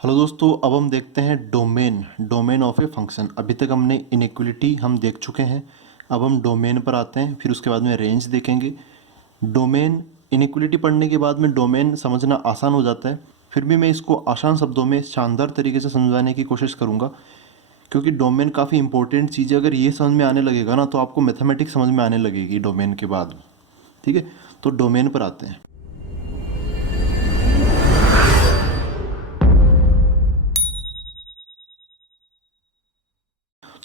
Hello दोस्तों, अब हम देखते हैं डोमेन ऑफ ए फंक्शन। अभी तक हमने इनइक्वलिटी हम देख चुके हैं। अब हम डोमेन पर आते हैं, फिर उसके बाद में रेंज देखेंगे। डोमेन इनइक्वलिटी पढ़ने के बाद में डोमेन समझना आसान हो जाता है। फिर भी मैं इसको आसान शब्दों में शानदार तरीके से समझाने की कोशिश करूँगा, क्योंकि डोमेन काफ़ी इंपॉर्टेंट चीज़ है। अगर ये समझ में आने लगेगा ना, तो आपको मैथमेटिक्स समझ में आने लगेगी डोमेन के बाद। ठीक है, तो डोमेन पर आते हैं।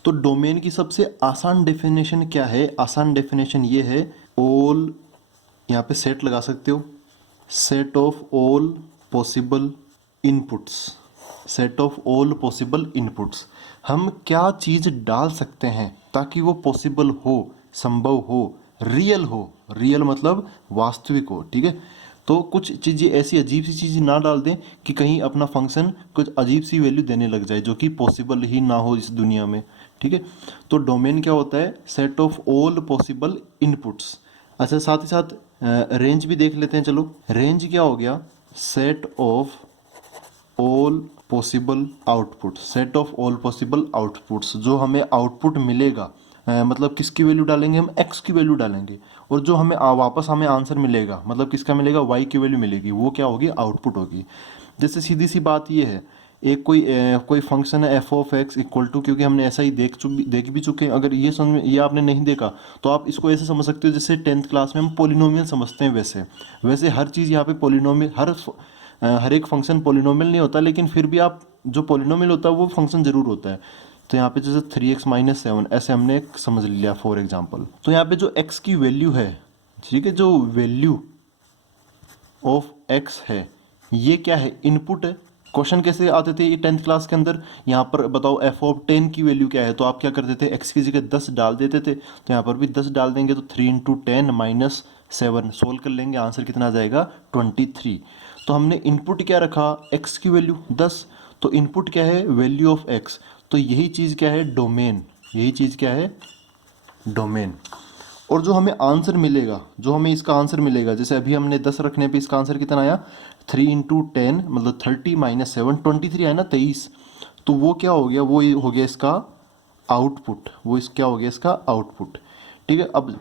तो डोमेन की सबसे आसान डेफिनेशन क्या है? आसान डेफिनेशन ये है, ऑल, यहाँ पे सेट लगा सकते हो, set of all possible inputs. Set of all possible inputs, हम क्या चीज़ डाल सकते हैं ताकि वो पॉसिबल हो, संभव हो, रियल हो। रियल मतलब वास्तविक हो। ठीक है, तो कुछ चीज़ें ऐसी अजीब सी चीज़ ना डाल दें कि कहीं अपना फंक्शन कुछ अजीब सी वैल्यू देने लग जाए जो कि पॉसिबल ही ना हो इस दुनिया में। ठीक है, तो डोमेन क्या होता है? Set of all possible inputs. अच्छा, साथ ही साथ रेंज भी देख लेते हैं। चलो, रेंज क्या हो गया? Set of all possible output. Set of all possible outputs, जो हमें आउटपुट मिलेगा, मतलब किसकी वैल्यू डालेंगे हम? एक्स की वैल्यू डालेंगे, और जो हमें वापस हमें आंसर मिलेगा, मतलब किसका मिलेगा? वाई की वैल्यू मिलेगी। वो क्या होगी? आउटपुट होगी। जैसे सीधी सी बात ये है, एक कोई फंक्शन है f of x equal to, क्योंकि हमने ऐसा ही देख भी चुके हैं। अगर ये समझ में, ये आपने नहीं देखा तो आप इसको ऐसे समझ सकते हो जैसे 10th क्लास में हम पोलिनोमियल समझते हैं। वैसे वैसे हर चीज़ यहाँ पे पोलिनोमियल, हर एक फंक्शन पोलिनोमियल नहीं होता, लेकिन फिर भी आप जो पोलिनोमियल होता है वो फंक्शन जरूर होता है। तो यहाँ पे जैसे 3x-7 ऐसे हमने एक समझ लिया फॉर एग्जाम्पल। तो यहाँ पे जो x की वैल्यू है, ठीक है, जो वैल्यू ऑफ x है, ये क्या है? इनपुट है। क्वेश्चन कैसे आते थे ये 10th क्लास के अंदर? यहाँ पर बताओ f ऑफ 10 की वैल्यू क्या है, तो आप क्या करते थे? x की जगह 10 डाल देते थे। तो यहाँ पर भी 10 डाल देंगे, तो 3 × 10 - 7 सोल्व कर लेंगे, आंसर कितना आ जाएगा? 23। तो हमने इनपुट क्या रखा? x की वैल्यू 10। तो इनपुट क्या है? Value of x। तो यही चीज़ क्या है? डोमेन। यही चीज़ क्या है? डोमेन। और जो हमें आंसर मिलेगा, जो हमें इसका आंसर मिलेगा, जैसे अभी हमने 10 रखने पे इसका आंसर कितना आया? 3 × 10 मतलब 30 - 7 23 आया ना, 23। तो वो क्या हो गया? वो ये हो गया इसका आउटपुट। वो इस क्या हो गया? इसका आउटपुट। ठीक है, अब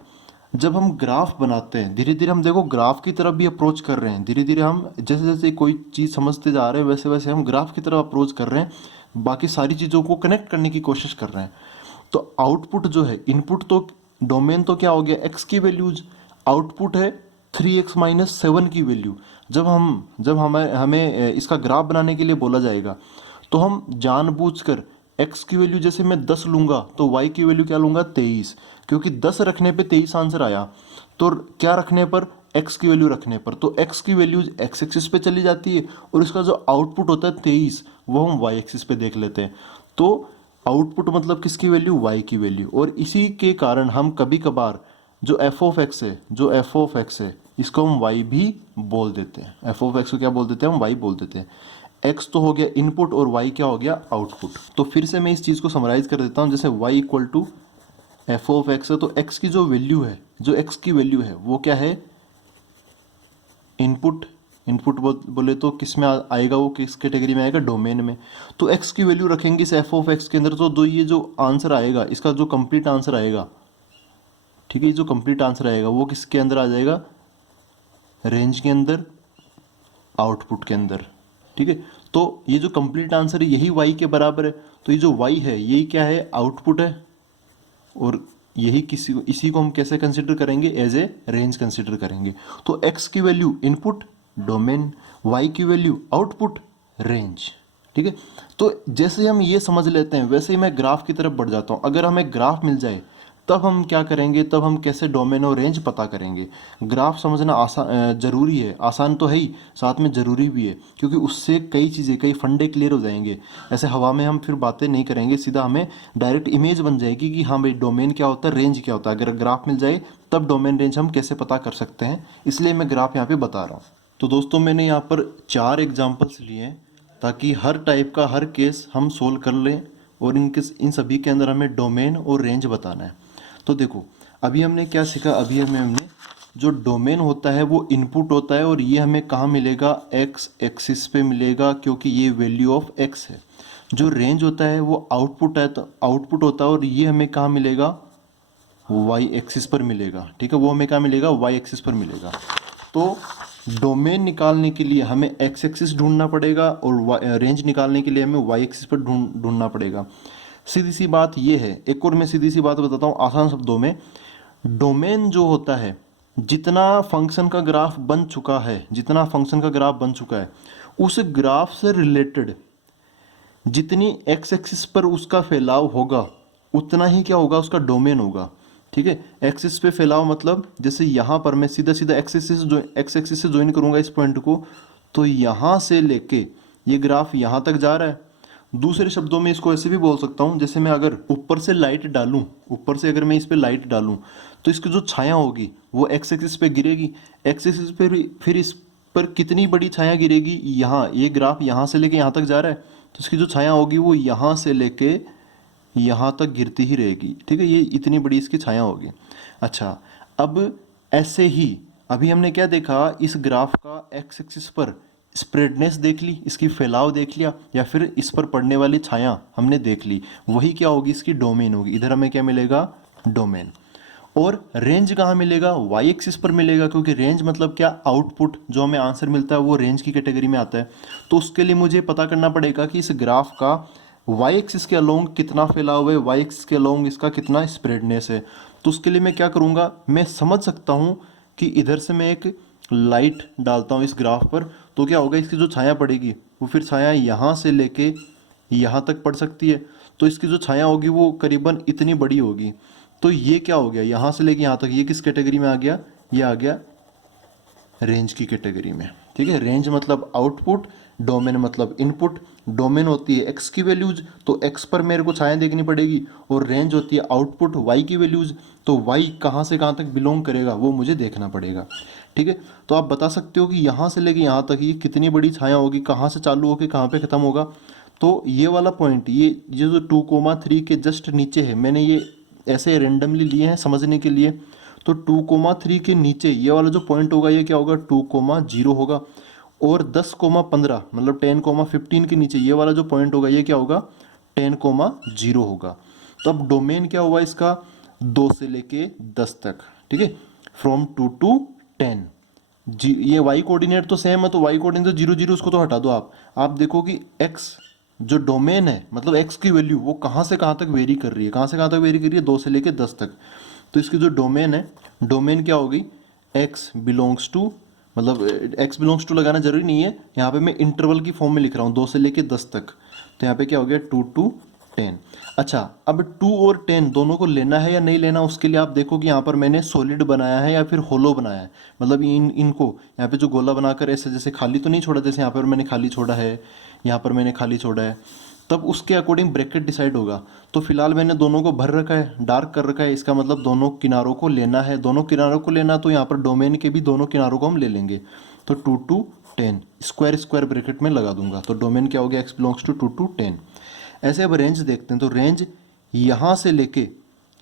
जब हम ग्राफ बनाते हैं, धीरे धीरे हम देखो ग्राफ की तरफ भी अप्रोच कर रहे हैं। धीरे धीरे हम जैसे जैसे कोई चीज़ समझते जा रहे हैं, वैसे वैसे हम ग्राफ की तरफ अप्रोच कर रहे हैं, बाकी सारी चीज़ों को कनेक्ट करने की कोशिश कर रहे हैं। तो आउटपुट जो है, इनपुट तो, डोमेन तो क्या हो गया? एक्स की वैल्यूज। आउटपुट है 3x - 7 की वैल्यू। जब हमें हमें इसका ग्राफ बनाने के लिए बोला जाएगा, तो हम जानबूझकर x की वैल्यू, जैसे मैं 10 लूँगा, तो y की वैल्यू क्या लूँगा? 23, क्योंकि 10 रखने पे 23 आंसर आया। तो क्या रखने पर? x की वैल्यू रखने पर। तो x की वैल्यू x एक्सिस पे चली जाती है, और इसका जो आउटपुट होता है 23, वो हम y एक्सिस पे देख लेते हैं। तो आउटपुट मतलब किसकी वैल्यू? y की वैल्यू। और इसी के कारण हम कभी कभार जो f ऑफ x है, जो f ऑफ x है, इसको हम y भी बोल देते हैं। f ऑफ x को क्या बोल देते हैं? हम y बोल देते हैं। x तो हो गया इनपुट, और y क्या हो गया? आउटपुट। तो फिर से मैं इस चीज़ को समराइज कर देता हूँ। जैसे y equal to f of x है, तो x की जो वैल्यू है, जो x की वैल्यू है, वो क्या है? इनपुट। इनपुट बोले तो किस में आएगा? वो किस कैटेगरी में आएगा? डोमेन में। तो x की वैल्यू रखेंगे इस एफ ऑफ एक्स के अंदर, तो दो ये जो आंसर आएगा, इसका जो कंप्लीट आंसर आएगा, ठीक है, ये जो कंप्लीट आंसर आएगा वो किसके अंदर आ जाएगा? रेंज के अंदर, आउटपुट के अंदर। ठीक है, तो ये जो कंप्लीट आंसर है यही y के बराबर है। तो ये जो y है, यही क्या है? आउटपुट है। और यही इसी को हम कैसे कंसिडर करेंगे? एज ए रेंज कंसिडर करेंगे। तो x की वैल्यू इनपुट, डोमेन, y की वैल्यू आउटपुट, रेंज। ठीक है, तो जैसे हम ये समझ लेते हैं, वैसे ही मैं ग्राफ की तरफ बढ़ जाता हूँ। अगर हमें ग्राफ मिल जाए, तब हम क्या करेंगे? तब हम कैसे डोमेन और रेंज पता करेंगे? ग्राफ समझना आसान, जरूरी है। आसान तो है ही, साथ में ज़रूरी भी है, क्योंकि उससे कई चीज़ें, कई फंडे क्लियर हो जाएंगे। ऐसे हवा में हम फिर बातें नहीं करेंगे, सीधा हमें डायरेक्ट इमेज बन जाएगी कि हाँ भाई, डोमेन क्या होता है, रेंज क्या होता है। अगर ग्राफ मिल जाए, तब डोमेन रेंज हम कैसे पता कर सकते हैं, इसलिए मैं ग्राफ यहाँ पे बता रहा हूँ। तो दोस्तों, मैंने यहाँ पर 4 एग्जाम्पल्स लिए हैं, ताकि हर टाइप का हर केस हम सोल्व कर लें, और इन सभी के अंदर हमें डोमेन और रेंज बताना है। तो देखो, अभी हमने क्या सीखा? अभी हमने जो डोमेन होता है वो इनपुट होता है, और ये हमें कहाँ मिलेगा, एक्स एक्सिस पे मिलेगा, क्योंकि ये वैल्यू ऑफ एक्स है। जो रेंज होता है वो आउटपुट है, तो आउटपुट होता है, और ये हमें कहाँ मिलेगा, वाई एक्सिस पर मिलेगा। ठीक है, वो हमें कहाँ मिलेगा, वाई एक्सिस पर मिलेगा। तो डोमेन निकालने के लिए हमें एक्स एक्सिस ढूंढना पड़ेगा, और रेंज निकालने के लिए हमें वाई एक्सिस पर ढूंढना पड़ेगा। सीधी सी बात ये है। एक और मैं सीधी सी बात बताता हूँ आसान शब्दों में। डोमेन जो होता है, जितना फंक्शन का ग्राफ बन चुका है, जितना फंक्शन का ग्राफ बन चुका है, उस ग्राफ से रिलेटेड जितनी एक्स एक्सिस पर उसका फैलाव होगा, उतना ही क्या होगा, उसका डोमेन होगा। ठीक है, एक्सिस पे फैलाव मतलब जैसे यहाँ पर मैं सीधा सीधा एक्स एक्सिस से ज्वाइन करूँगा इस पॉइंट को, तो यहाँ से लेके ये ग्राफ यहाँ तक जा रहा है। दूसरे शब्दों में इसको ऐसे भी बोल सकता हूँ, जैसे मैं अगर ऊपर से लाइट डालूँ, ऊपर से अगर मैं इस पर लाइट डालूँ, तो इसकी जो छाया होगी वो एक्स एक्सिस पे गिरेगी। एक्स एक्सिस पे फिर इस पर कितनी बड़ी छाया गिरेगी, यहाँ ये ग्राफ यहाँ से लेके यहाँ तक जा रहा है, तो इसकी जो छाया होगी वो यहाँ से लेके यहाँ तक गिरती ही रहेगी। ठीक है, ये इतनी बड़ी इसकी छाया होगी। अच्छा, अब ऐसे ही अभी हमने क्या देखा, इस ग्राफ का एक्स एक्सिस पर स्प्रेडनेस देख ली, इसकी फैलाव देख लिया, या फिर इस पर पड़ने वाली छाया हमने देख ली, वही क्या होगी, इसकी डोमेन होगी। इधर हमें क्या मिलेगा, डोमेन। और रेंज कहाँ मिलेगा, वाई एक्सिस पर मिलेगा, क्योंकि रेंज मतलब क्या, आउटपुट जो हमें आंसर मिलता है वो रेंज की कैटेगरी में आता है। तो उसके लिए मुझे पता करना पड़ेगा कि इस ग्राफ का वाई एक्सिस के अलोंग कितना फैलाव है, वाई एक्सिस के अलोंग इसका कितना स्प्रेडनेस है। तो उसके लिए मैं क्या करूँगा, मैं समझ सकता हूँ कि इधर से मैं एक लाइट डालता हूँ इस ग्राफ पर, तो क्या होगा, इसकी जो छाया पड़ेगी वो फिर छाया यहाँ से लेके यहाँ तक पड़ सकती है। तो इसकी जो छाया होगी वो करीबन इतनी बड़ी होगी। तो ये क्या हो गया, यहाँ से लेके यहाँ तक, ये किस कैटेगरी में आ गया, ये आ गया रेंज की कैटेगरी में। ठीक है, रेंज मतलब आउटपुट, डोमेन मतलब इनपुट। डोमेन होती है एक्स की वैल्यूज, तो एक्स पर मेरे को छाया देखनी पड़ेगी, और रेंज होती है आउटपुट वाई की वैल्यूज, तो वाई कहाँ से कहाँ तक बिलोंग करेगा वो मुझे देखना पड़ेगा। ठीक है, तो आप बता सकते हो कि यहाँ से लेके यहाँ तक ये कितनी बड़ी छाया होगी, कहाँ से चालू होकर कहाँ पे ख़त्म होगा। तो ये वाला पॉइंट, ये जो 2,3 के जस्ट नीचे है, मैंने ये ऐसे रेंडमली लिए हैं समझने के लिए। तो 2,3 के नीचे ये वाला जो पॉइंट होगा ये क्या होगा, 2,0 होगा। और 10,15 मतलब 10,15 के नीचे ये वाला जो पॉइंट होगा ये क्या होगा, 10,0 होगा। तो अब डोमेन क्या हुआ इसका, 2 से लेके 10 तक। ठीक है, फ्रॉम 2 to 10। ये वाई कोऑर्डिनेट तो सेम है, तो वाई कोऑर्डिनेट तो 0 0 उसको तो हटा दो आप देखो कि एक्स जो डोमेन है, मतलब एक्स की वैल्यू वो कहाँ से कहाँ तक वेरी कर रही है, कहाँ से कहाँ तक वेरी कर रही है, 2 से लेके 10 तक। तो इसकी जो डोमेन है, डोमेन क्या होगी, एक्स बिलोंग्स टू, मतलब एक्स बिलोंग्स टू लगाना जरूरी नहीं है, यहाँ पे मैं इंटरवल की फॉर्म में लिख रहा हूँ 2 से लेके 10 तक। तो यहाँ पे क्या हो गया, 2 to 10। अच्छा, अब 2 और 10 दोनों को लेना है या नहीं लेना, उसके लिए आप देखो कि यहाँ पर मैंने सॉलिड बनाया है या फिर होलो बनाया है। मतलब इनको यहाँ पे जो गोला बनाकर ऐसे जैसे खाली तो नहीं छोड़ा, जैसे यहाँ पर मैंने खाली छोड़ा है, यहाँ पर मैंने खाली छोड़ा है, तब उसके अकॉर्डिंग ब्रैकेट डिसाइड होगा। तो फिलहाल मैंने दोनों को भर रखा है, डार्क कर रखा है, इसका मतलब दोनों किनारों को लेना है। दोनों किनारों को लेना, तो यहाँ पर डोमेन के भी दोनों किनारों को हम ले लेंगे। तो 2 to 10 स्क्वायर स्क्वायर ब्रैकेट में लगा दूंगा, तो डोमेन क्या हो गया, एक्स बिलोंग्स टू 2 to 10। ऐसे अब रेंज देखते हैं, तो रेंज यहाँ से लेके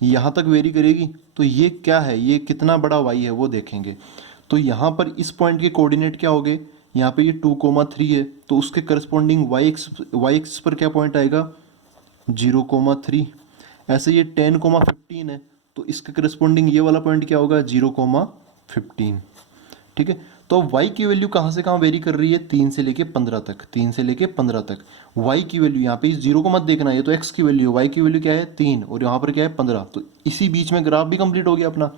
यहाँ तक वेरी करेगी। तो ये क्या है, ये कितना बड़ा वाई है वो देखेंगे। तो यहाँ पर इस पॉइंट के कोऑर्डिनेट क्या हो गए, यहाँ पे ये 2,3 है, तो उसके करस्पॉन्डिंग वाई एक्सिस पर क्या पॉइंट आएगा, 0,3। ऐसे ये 10,15 है, तो इसके करस्पॉन्डिंग ये वाला पॉइंट क्या होगा, 0,15। ठीक है, तो y की वैल्यू कहाँ से कहाँ वेरी कर रही है, 3 से लेके 15 तक, 3 से लेके 15 तक। y की वैल्यू यहाँ पे इस 0 को मत देखना, ये तो x की वैल्यू है, y की वैल्यू क्या है 3, और यहाँ पर क्या है 15। तो इसी बीच में ग्राफ भी कंप्लीट हो गया अपना,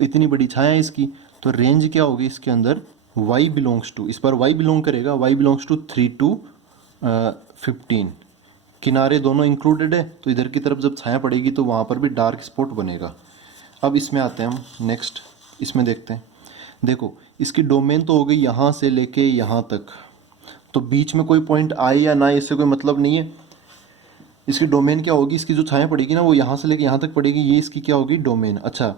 इतनी बड़ी छाया है इसकी। तो रेंज क्या होगी इसके अंदर, y बिलोंग्स टू, इस पर y बिलोंग करेगा, y बिलोंग्स टू 3 to 15। किनारे दोनों इंक्लूडेड है, तो इधर की तरफ जब छाया पड़ेगी तो वहाँ पर भी डार्क स्पॉट बनेगा। अब इसमें आते हैं हम नेक्स्ट, इसमें देखते हैं। देखो, इसकी डोमेन तो हो गई यहाँ से लेके यहाँ तक, तो बीच में कोई पॉइंट आए या ना आए इससे कोई मतलब नहीं है। इसकी डोमेन क्या होगी, इसकी जो छाया पड़ेगी ना वो यहाँ से लेके यहाँ तक पड़ेगी, ये इसकी क्या होगी, डोमेन। अच्छा,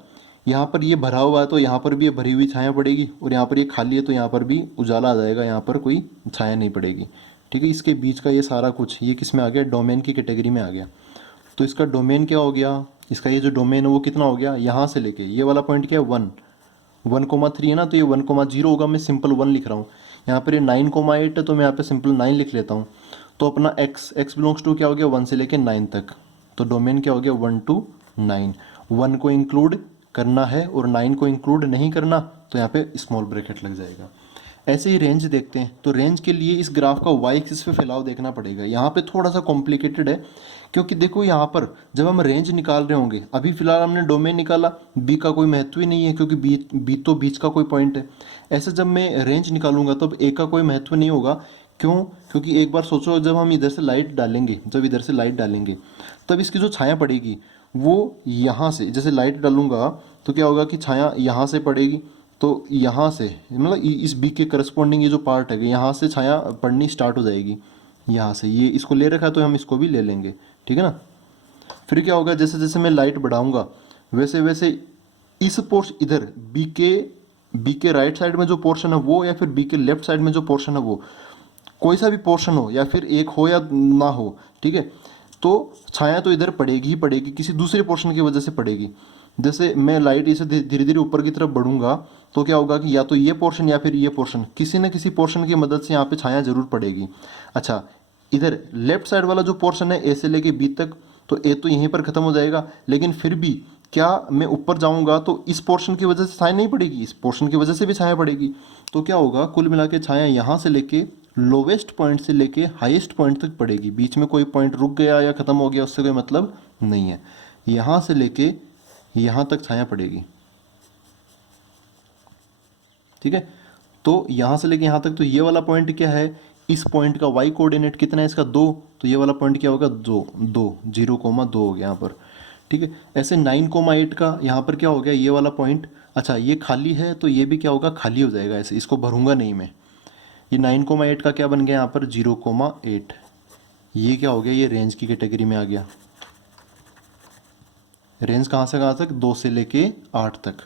यहाँ पर ये भरा हुआ है तो यहाँ पर भी ये भरी हुई छाया पड़ेगी, और यहाँ पर ये खाली है तो यहाँ पर भी उजाला आ जाएगा, यहाँ पर कोई छाया नहीं पड़ेगी। ठीक है, इसके बीच का ये सारा कुछ ये किस में आ गया, डोमेन की कैटेगरी में आ गया। तो इसका डोमेन क्या हो गया, इसका ये जो डोमेन है वो कितना हो गया, यहाँ से लेके ये वाला पॉइंट क्या है 1, 1,3 है ना, तो ये 1,0 होगा, मैं सिंपल 1 लिख रहा हूँ। यहाँ पर ये 9,8 है तो मैं यहाँ पे सिंपल 9 लिख लेता हूँ। तो अपना x बिलोंग्स टू क्या हो गया, 1 से लेके 9 तक। तो डोमेन क्या हो गया, 1 to 9। 1 को इंक्लूड करना है और 9 को इंक्लूड नहीं करना तो यहाँ पे स्मॉल ब्रैकेट लग जाएगा। ऐसे ही रेंज देखते हैं, तो रेंज के लिए इस ग्राफ का वाई एक्सिस पे फैलाव देखना पड़ेगा। यहाँ पे थोड़ा सा कॉम्प्लिकेटेड है, क्योंकि देखो यहाँ पर जब हम रेंज निकाल रहे होंगे, अभी फिलहाल हमने डोमेन निकाला, बी का कोई महत्व ही नहीं है क्योंकि बी तो बीच का कोई पॉइंट है। ऐसे जब मैं रेंज निकालूंगा तब ए का कोई महत्व नहीं होगा। क्यों? क्योंकि एक बार सोचो, जब हम इधर से लाइट डालेंगे, जब इधर से लाइट डालेंगे तब इसकी जो छाया पड़ेगी वो यहाँ से, जैसे लाइट डालूंगा तो क्या होगा कि छाया यहाँ से पड़ेगी, तो यहाँ से मतलब इस बी के करस्पॉन्डिंग ये जो पार्ट है यहाँ से छाया पड़नी स्टार्ट हो जाएगी। यहाँ से ये इसको ले रखा है तो हम इसको भी ले लेंगे, ठीक है ना। फिर क्या होगा, जैसे जैसे मैं लाइट बढ़ाऊंगा वैसे वैसे इस पोर्शन इधर बी के राइट साइड में जो पोर्शन है वो, या फिर बी के लेफ्ट साइड में जो पोर्शन है वो, कोई सा भी पोर्शन हो या फिर एक हो या ना हो, ठीक है, तो छाया तो इधर पड़ेगी ही पड़ेगी, किसी दूसरे पोर्शन की वजह से पड़ेगी। जैसे मैं लाइट इसे धीरे धीरे ऊपर की तरफ बढ़ूंगा तो क्या होगा कि या तो ये पोर्शन या फिर ये पोर्शन, किसी न किसी पोर्शन की मदद से यहाँ पे छाया जरूर पड़ेगी। अच्छा, इधर लेफ्ट साइड वाला जो पोर्शन है ए से लेके बी तक, तो ए तो यहीं पर खत्म हो जाएगा, लेकिन फिर भी क्या मैं ऊपर जाऊंगा तो इस पोर्शन की वजह से छाया नहीं पड़ेगी, इस पोर्शन की वजह से भी छाया पड़ेगी। तो क्या होगा, कुल मिला के छाया यहाँ से लेके लोवेस्ट पॉइंट से लेके हाईएस्ट पॉइंट तक पड़ेगी। बीच में कोई पॉइंट रुक गया या खत्म हो गया उससे कोई मतलब नहीं है। यहाँ से लेके यहाँ तक छाया पड़ेगी, ठीक है। तो यहाँ से लेके यहाँ तक, तो ये वाला पॉइंट क्या है, इस पॉइंट का वाई कोऑर्डिनेट कितना है इसका 2, तो ये वाला पॉइंट क्या होगा 2, 0,2 हो गया यहाँ पर, ठीक है। ऐसे 9,8 का यहाँ पर क्या हो गया, ये वाला पॉइंट, अच्छा ये खाली है तो ये भी क्या होगा, खाली हो जाएगा, ऐसे इसको भरूंगा नहीं मैं। ये 9,8 का क्या बन गया यहाँ पर 0,8, ये क्या हो गया, ये रेंज की कैटेगरी में आ गया। रेंज कहाँ से कहाँ तक, 2 से लेके 8 तक,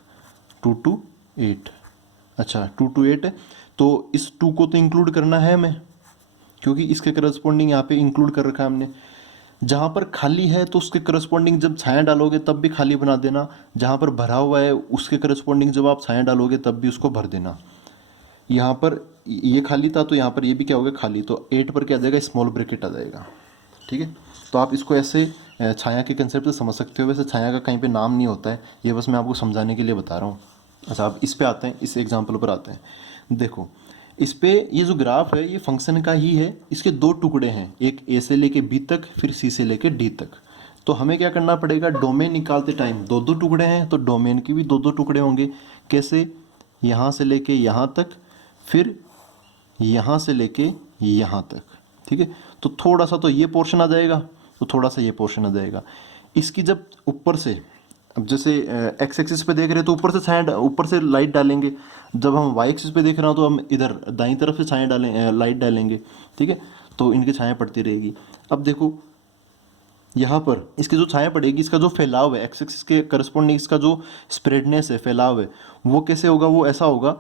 2 to 8। अच्छा 2 to 8 है, तो इस 2 को तो इंक्लूड करना है हमें, क्योंकि इसके करस्पॉन्डिंग यहाँ पे इंक्लूड कर रखा है हमने। जहाँ पर खाली है तो उसके करस्पॉन्डिंग जब छाया डालोगे तब भी खाली बना देना, जहाँ पर भरा हुआ है उसके करस्पॉन्डिंग जब आप छाया डालोगे तब भी उसको भर देना। यहाँ पर ये खाली था तो यहाँ पर ये भी क्या होगा खाली, तो 8 पर क्या आ जाएगा, स्मॉल ब्रैकेट आ जाएगा, ठीक है। तो आप इसको ऐसे छाया के कंसेप्ट से समझ सकते हो। वैसे छाया का कहीं पे नाम नहीं होता है, ये बस मैं आपको समझाने के लिए बता रहा हूँ। अच्छा अब इस पे आते हैं, इस एग्जांपल पर आते हैं। देखो इस पे ये जो ग्राफ है ये फंक्शन का ही है, इसके 2 टुकड़े हैं, एक ए से लेके बी तक, फिर सी से लेके डी तक। तो हमें क्या करना पड़ेगा, डोमेन निकालते टाइम 2 टुकड़े हैं तो डोमेन के भी 2 टुकड़े होंगे। कैसे, यहाँ से लेके यहाँ तक, फिर यहाँ से लेके यहाँ तक, ठीक है। तो थोड़ा सा तो ये पोर्शन आ जाएगा, तो थोड़ा सा ये पोर्शन आ जाएगा। इसकी जब ऊपर से, अब जैसे एक्स एक्सिस पे देख रहे हैं तो ऊपर से छाया, ऊपर से लाइट डालेंगे। जब हम वाई एक्सिस पे देख रहे हो तो हम इधर दाईं तरफ से छाया डालें, लाइट डालेंगे, ठीक है। तो इनकी छाया पड़ती रहेगी। अब देखो यहाँ पर इसकी जो छाया पड़ेगी, इसका जो फैलाव है एक्स एक्सिस के करस्पॉन्डिंग, इसका जो स्प्रेडनेस है, फैलाव है, वो कैसे होगा, वो ऐसा होगा,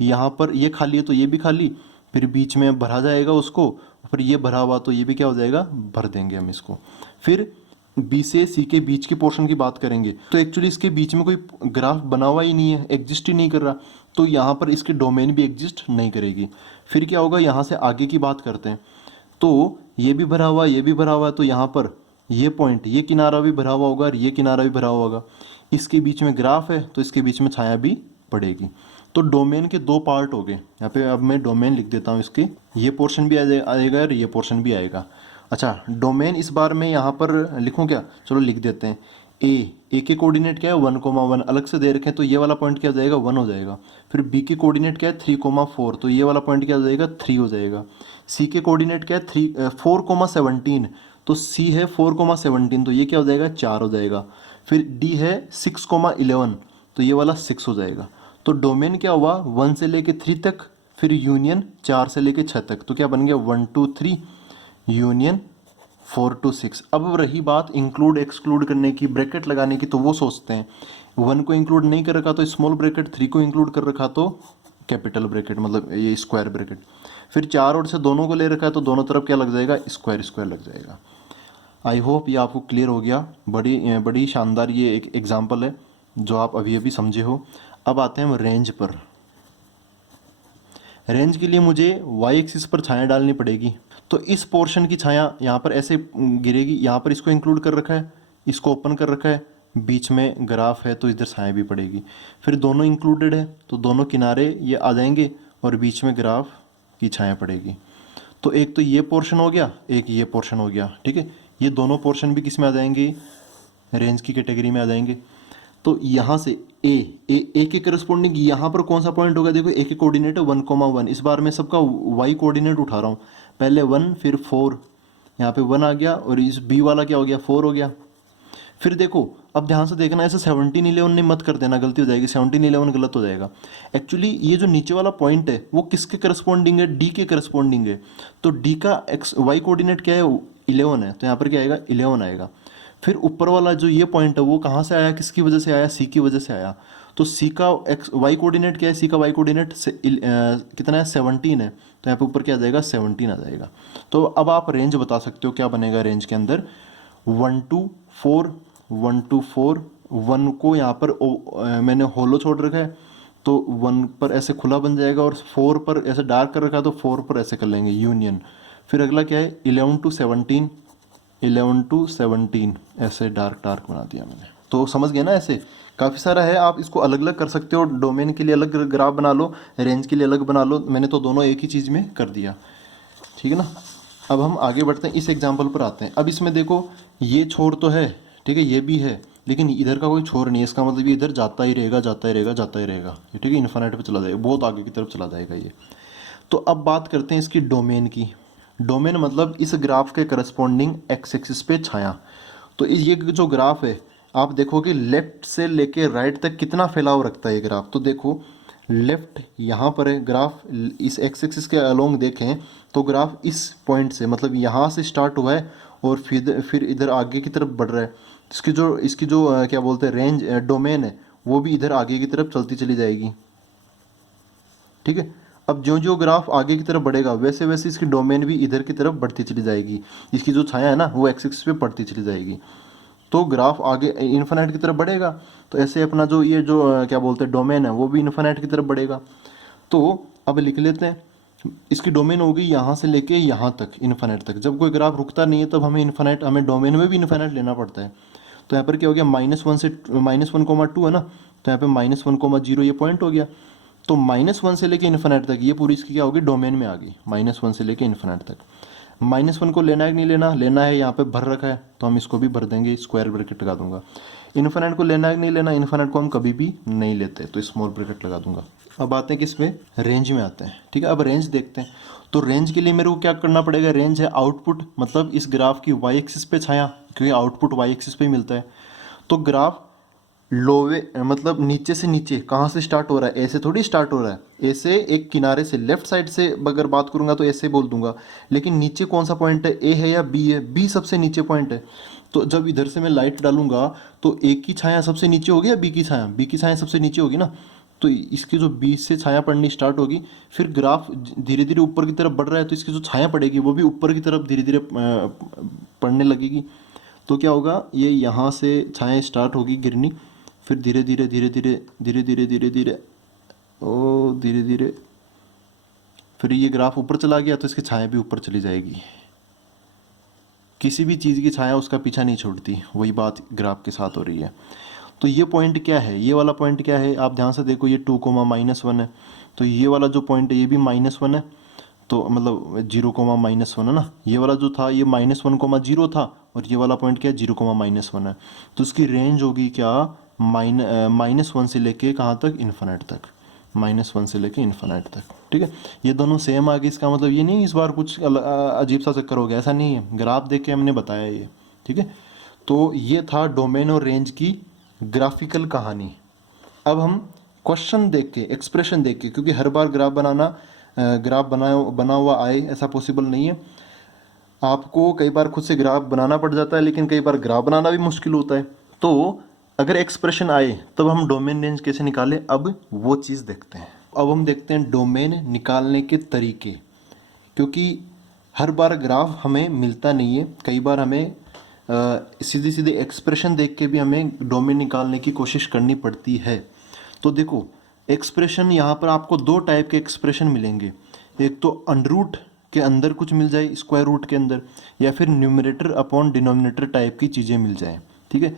यहाँ पर ये खाली है तो ये भी खाली, फिर बीच में भरा जाएगा उसको, फिर ये भरा हुआ तो ये भी क्या हो जाएगा, भर देंगे हम इसको। फिर बी से सी के बीच के पोर्शन की बात करेंगे तो एक्चुअली इसके बीच में कोई ग्राफ बना हुआ ही नहीं है, एग्जिस्ट ही नहीं कर रहा, तो यहाँ पर इसकी डोमेन भी एग्जिस्ट नहीं करेगी। फिर क्या होगा, यहाँ से आगे की बात करते हैं, तो ये भी भरा हुआ, ये भी भरा हुआ है, तो यहाँ पर ये पॉइंट, ये किनारा भी भरा हुआ होगा और ये किनारा भी भरा हुआ होगा। इसके बीच में ग्राफ है तो इसके बीच में छाया भी पड़ेगी। तो डोमेन के 2 पार्ट हो गए यहाँ पे। अब मैं डोमेन लिख देता हूँ इसके, ये पोर्शन भी आएगा और ये पोर्शन भी आएगा। अच्छा डोमेन इस बार मैं यहाँ पर लिखूँ क्या, चलो लिख देते हैं। ए के कोऑर्डिनेट क्या है 1,1 अलग से दे रखे हैं, तो ये वाला पॉइंट क्या हो जाएगा 1 हो जाएगा। फिर बी के कोऑर्डिनेट क्या है 3,4, तो ये वाला पॉइंट क्या हो जाएगा 3 हो जाएगा। सी के कोऑर्डिनेट क्या है 4,17, तो सी है 4,17, तो ये क्या हो जाएगा 4 हो जाएगा। फिर डी है 6,11, तो ये वाला 6 हो जाएगा। तो डोमेन क्या हुआ 1 से लेके 3 तक, फिर यूनियन 4 से लेके 6 तक, तो क्या बन गया 1 2 3 यूनियन 4 to 6। अब रही बात इंक्लूड एक्सक्लूड करने की, ब्रैकेट लगाने की, तो वो सोचते हैं 1 को इंक्लूड नहीं कर रखा तो स्मॉल ब्रैकेट, 3 को इंक्लूड कर रखा तो कैपिटल ब्रैकेट, मतलब ये स्क्वायर ब्रैकेट। फिर 4 और से दोनों को ले रखा है तो दोनों तरफ क्या लग जाएगा, स्क्वायर स्क्वायर लग जाएगा। आई होप ये आपको क्लियर हो गया। बड़ी बड़ी शानदार ये एक एग्जाम्पल है जो आप अभी अभी समझे हो। अब आते हैं हम रेंज पर। रेंज के लिए मुझे वाई एक्सिस पर छाया डालनी पड़ेगी। तो इस पोर्शन की छाया यहाँ पर ऐसे गिरेगी, यहाँ पर इसको इंक्लूड कर रखा है, इसको ओपन कर रखा है, बीच में ग्राफ है तो इधर छाया भी पड़ेगी। फिर दोनों इंक्लूडेड है तो दोनों किनारे ये आ जाएंगे और बीच में ग्राफ की छाया पड़ेगी। तो एक तो ये पोर्शन हो गया, एक ये पोर्शन हो गया, ठीक है। ये दोनों पोर्शन भी किस में आ जाएंगे, रेंज की कैटेगरी में आ जाएंगे। तो यहाँ से ए के करस्पॉन्डिंग यहाँ पर कौन सा पॉइंट होगा, देखो ए के कोऑर्डिनेट है 1,1। इस बार मैं सबका वाई कोऑर्डिनेट उठा रहा हूँ, पहले 1 फिर 4, यहाँ पे 1 आ गया और इस बी वाला क्या हो गया 4 हो गया। फिर देखो अब ध्यान से देखना, ऐसे 17, 11 नहीं मत कर देना, गलती हो जाएगी, 17, 11 गलत हो जाएगा। एक्चुअली ये जो नीचे वाला पॉइंट है वो किसके करस्पॉन्डिंग है, डी के करस्पॉन्डिंग है। तो डी का एक्स वाई कोऑर्डिनेट क्या है 11 है, तो यहाँ पर क्या आएगा 11 आएगा। फिर ऊपर वाला जो ये पॉइंट है वो कहाँ से आया, किसकी वजह से आया, सी की वजह से आया। तो सी का एक्स वाई कोऑर्डिनेट क्या है, सी का वाई कोऑर्डिनेट कितना है 17 है, तो यहाँ पे ऊपर क्या आ जाएगा 17 आ जाएगा। तो अब आप रेंज बता सकते हो क्या बनेगा रेंज के अंदर, 1 to 4, 1 to 4, 1 को यहाँ पर मैंने होलो छोड़ रखा है तो 1 पर ऐसे खुला बन जाएगा और 4 पर ऐसे डार्क कर रखा है तो 4 पर ऐसे कर लेंगे यूनियन। फिर अगला क्या है 11 to 17, 11 to 17 ऐसे डार्क डार्क बना दिया मैंने। तो समझ गए ना, ऐसे काफ़ी सारा है, आप इसको अलग अलग कर सकते हो, डोमेन के लिए अलग ग्राफ बना लो, रेंज के लिए अलग बना लो, मैंने तो दोनों एक ही चीज़ में कर दिया, ठीक है ना। अब हम आगे बढ़ते हैं, इस एग्जाम्पल पर आते हैं। अब इसमें देखो ये छोर तो है, ठीक है, ये भी है, लेकिन इधर का कोई छोर नहीं है, इसका मतलब ये इधर जाता ही रहेगा जाता ही रहेगा जाता ही रहेगा, ठीक है, इन्फिनिट पे चला जाएगा, बहुत आगे की तरफ चला जाएगा ये। तो अब बात करते हैं इसकी डोमेन की। डोमेन मतलब इस ग्राफ के करस्पॉन्डिंग एक्स एक्सिस पे छाया। तो ये जो ग्राफ है आप देखोगे लेफ्ट से लेके राइट तक कितना फैलाव रखता है ये ग्राफ। तो देखो लेफ्ट यहाँ पर है ग्राफ, इस एक्स एक्सिस के अलोंग देखें तो ग्राफ इस पॉइंट से मतलब यहाँ से स्टार्ट हुआ है और फिर इधर आगे की तरफ बढ़ रहा है। इसकी जो क्या बोलते हैं रेंज डोमेन है वो भी इधर आगे की तरफ चलती चली जाएगी, ठीक है। अब जो जो ग्राफ आगे की तरफ बढ़ेगा वैसे वैसे इसकी डोमेन भी इधर की तरफ बढ़ती चली जाएगी, इसकी जो छाया है ना वो एक्स एक्सिस पे बढ़ती चली जाएगी। तो ग्राफ आगे इन्फिनिट की तरफ बढ़ेगा तो ऐसे अपना जो ये जो क्या बोलते हैं डोमेन है वो भी इन्फिनिट की तरफ बढ़ेगा। तो अब लिख लेते हैं, इसकी डोमेन होगी यहाँ से लेके यहाँ तक इन्फिनिट तक। जब कोई ग्राफ रुकता नहीं है तब हमें डोमेन में भी इन्फिनिट लेना पड़ता है। तो यहाँ पर क्या हो गया -1 से -1,2 है ना, तो यहाँ पे -1,0 ये पॉइंट हो गया। तो -1 से लेके इन्फिनिट तक ये पूरी इसकी क्या होगी डोमेन में आ गई, -1 से लेके इन्फिनिट तक। -1 को लेना है कि नहीं लेना, लेना है, यहाँ पे भर रखा है तो हम इसको भी भर देंगे, स्क्वायर ब्रैकेट लगा दूंगा। इन्फिनिट को लेना है कि नहीं लेना, इन्फिनिट को हम कभी भी नहीं लेते तो स्मॉल ब्रैकेट लगा दूंगा। अब आते हैं किस में, रेंज में आते हैं, ठीक है। अब रेंज देखते हैं। तो रेंज के लिए मेरे को क्या करना पड़ेगा, रेंज है आउटपुट मतलब इस ग्राफ की वाई एक्सिस पे छाया, क्योंकि आउटपुट वाई एक्सिस पे ही मिलता है। तो ग्राफ लोवे मतलब नीचे से नीचे कहाँ से स्टार्ट हो रहा है, ऐसे थोड़ी स्टार्ट हो रहा है, ऐसे एक किनारे से लेफ्ट साइड से अगर बात करूंगा तो ऐसे बोल दूंगा। लेकिन नीचे कौन सा पॉइंट है, ए है या बी है, बी सबसे नीचे पॉइंट है। तो जब इधर से मैं लाइट डालूंगा तो ए की छाया सबसे नीचे होगी या बी की छाया, बी की छाया सबसे नीचे होगी ना। तो इसकी जो बी से छाया पड़नी स्टार्ट होगी, फिर ग्राफ धीरे धीरे ऊपर की तरफ बढ़ रहा है तो इसकी जो छाया पड़ेगी वो भी ऊपर की तरफ धीरे धीरे पड़ने लगेगी। तो क्या होगा, ये यहाँ से छाया स्टार्ट होगी गिरनी, फिर धीरे धीरे धीरे धीरे धीरे धीरे धीरे धीरे ओ धीरे धीरे फिर ये ग्राफ ऊपर चला गया तो इसकी छाया भी ऊपर चली जाएगी। किसी भी चीज़ की छाया उसका पीछा नहीं छोड़ती, वही बात ग्राफ के साथ हो रही है। तो ये पॉइंट क्या है, ये वाला पॉइंट क्या है, आप ध्यान से देखो, ये 2,-1 है। तो ये वाला जो पॉइंट है ये भी -1 है, तो मतलब 0,-1 है ना। ये वाला जो था ये -1,0 था और ये वाला पॉइंट क्या है 0,-1 है। तो इसकी रेंज होगी क्या, -1 से लेके कहाँ तक, इन्फिनिट तक, -1 से लेके इन्फिनिट तक, ठीक है। ये दोनों सेम आ गए, इसका मतलब ये नहीं इस बार कुछ अजीब सा चक्कर हो गया, ऐसा नहीं है, ग्राफ देख के हमने बताया ये, ठीक है। तो ये था डोमेन और रेंज की ग्राफिकल कहानी। अब हम क्वेश्चन देख के, एक्सप्रेशन देख के, क्योंकि हर बार ग्राफ बना हुआ आए ऐसा पॉसिबल नहीं है, आपको कई बार खुद से ग्राफ बनाना पड़ जाता है, लेकिन कई बार ग्राफ बनाना भी मुश्किल होता है। तो अगर एक्सप्रेशन आए तब हम डोमेन रेंज कैसे निकालें, अब वो चीज़ देखते हैं। अब हम देखते हैं डोमेन निकालने के तरीके, क्योंकि हर बार ग्राफ हमें मिलता नहीं है, कई बार हमें सीधे एक्सप्रेशन देख के भी हमें डोमेन निकालने की कोशिश करनी पड़ती है। तो देखो एक्सप्रेशन यहाँ पर आपको दो टाइप के एक्सप्रेशन मिलेंगे, एक तो अंडर रूट के अंदर कुछ मिल जाए स्क्वायर रूट के अंदर, या फिर न्यूमरेटर अपॉन डिनोमिनेटर टाइप की चीज़ें मिल जाए। ठीक है,